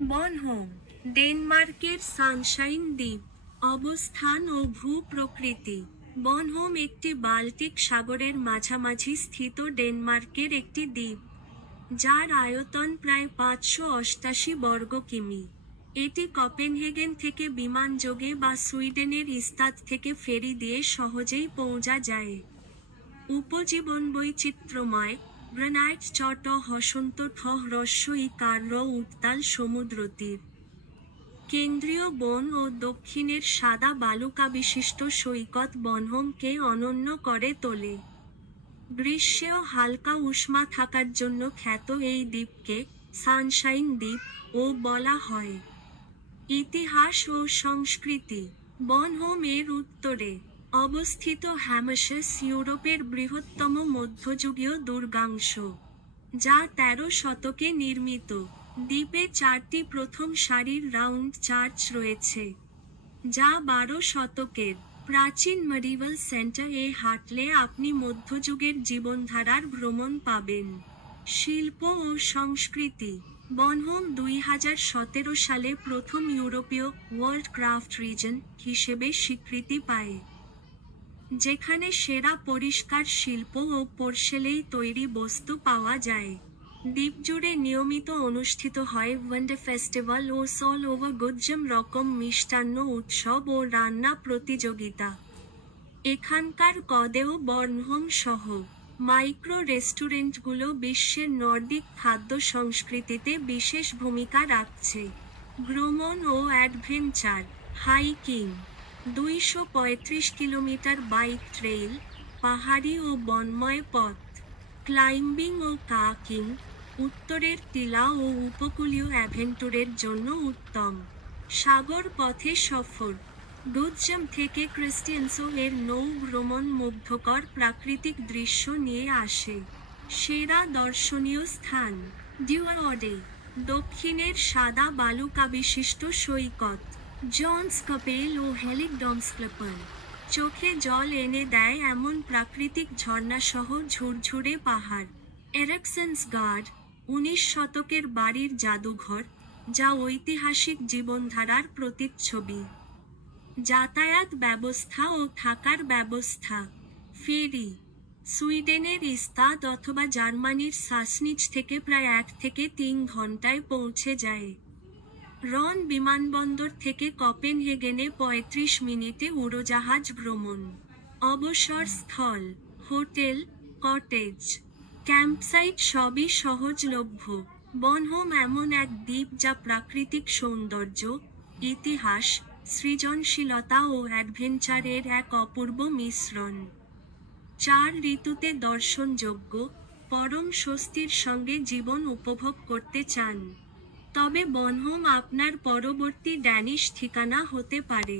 বনহোম ডেনমার্কের সানশাইন দ্বীপ। অবস্থান ও ভূ-প্রকৃতি। বনহোম একটি বাল্টিক সাগরের মাঝামাঝি স্থিত ডেনমার্কের একটি দ্বীপ, যার আয়তন প্রায় 588 বর্গ কিমি। এটি কোপেনহেগেন থেকে বিমানযোগে বা সুইডেনের ইস্তাদ থেকে ফেরি দিয়ে সহজেই পৌঁছা যায়। উপজীবন বৈচিত্র্যময়, গ্রানাইট চট হসন্ত ঠ হ্রস্ব ইকার উত্তাল সমুদ্রতীর। কেন্দ্রীয় বন ও দক্ষিণের সাদা বালুকাবিশিষ্ট সৈকত বনহোমকে অনন্য করে তোলে। গ্রীষ্মেও হালকা উষ্মা থাকার জন্য খ্যাত এই দ্বীপকে সানশাইন দ্বীপ ও বলা হয়। ইতিহাস ও সংস্কৃতি। বনহোম এর উত্তরে অবস্থিত হ্যামসেস ইউরোপের বৃহত্তম মধ্যযুগীয় দুর্গাংশ, যা 13 শতকে নির্মিত। দ্বীপে 4টি প্রথম সারির রাউন্ড চার্চ রয়েছে, যা 12 শতকের। প্রাচীন মেডিভাল সেন্টার এ হাঁটলে আপনি মধ্যযুগের জীবনধারার ভ্রমণ পাবেন। শিল্প ও সংস্কৃতি। বনহোম 2017 সালে প্রথম ইউরোপীয় ওয়ার্ল্ড ক্রাফট রিজন হিসেবে স্বীকৃতি পায়, যেখানে সেরা পরিষ্কার শিল্প ও পোর্সেলেই তৈরি বস্তু পাওয়া যায়। দ্বীপজুড়ে নিয়মিত অনুষ্ঠিত হয় ওয়ান্ডে ফেস্টিভ্যাল ও সল ওভার গুজম রকম মিষ্টান্ন উৎসব ও রান্না প্রতিযোগিতা। এখানকার কদেও বর্নহোম সহ মাইক্রো রেস্টুরেন্টগুলো বিশ্বের নর্ডিক খাদ্য সংস্কৃতিতে বিশেষ ভূমিকা রাখছে। ভ্রমণ ও adventure. Hiking. 235 kilometre bike trail, পাহাড়ি ও বনময় পথ। ক্লাইম্বিং ও কায়াকিং, উত্তরের টিলা ও উপকূলীয় অ্যাভেঞ্চরের জন্য উত্তম। সাগর পথে সফর। গুজম থেকে ক্রিস্টিয়ানসো এর নৌ ভ্রমণ মুগ্ধকর প্রাকৃতিক দৃশ্য নিয়ে আসে। সেরা দর্শনীয় স্থান। ডিওয়ার্ডে, দক্ষিণের সাদা বালুকাবিশিষ্ট সৈকত। জনস কাপেল ও হেলিকডমসক্লেপন, চোখে জল এনে দেয় এমন প্রাকৃতিক ঝর্ণাসহ ঝুরঝুরে পাহাড়। এরিকসেন্সগার্ড, 19 শতকের বাড়ির জাদুঘর, যা ঐতিহাসিক জীবনধারার প্রতিচ্ছবি। যাতায়াত ব্যবস্থা ও থাকার ব্যবস্থা। ফেরি। সুইডেনের ইস্তাদ অথবা জার্মানির সাসনিচ থেকে প্রায় 1 থেকে 3 ঘন্টায় পৌঁছে যায়। রন বিমানবন্দর থেকে কোপেনহেগেনে 35 মিনিটে উড়োজাহাজ ভ্রমণ। অবসর স্থল, হোটেল, কটেজ, ক্যাম্পসাইট সবই সহজলভ্য। বনহোম এমন এক দ্বীপ যা প্রাকৃতিক সৌন্দর্য, ইতিহাস, সৃজনশীলতা ও অ্যাডভেঞ্চারের এক অপূর্ব মিশ্রণ। 4 ঋতুতে দর্শনযোগ্য, পরম স্বস্তির সঙ্গে জীবন উপভোগ করতে চান, তবে বনহোম আপনার পরবর্তী ড্যানিশ ঠিকানা হতে পারে।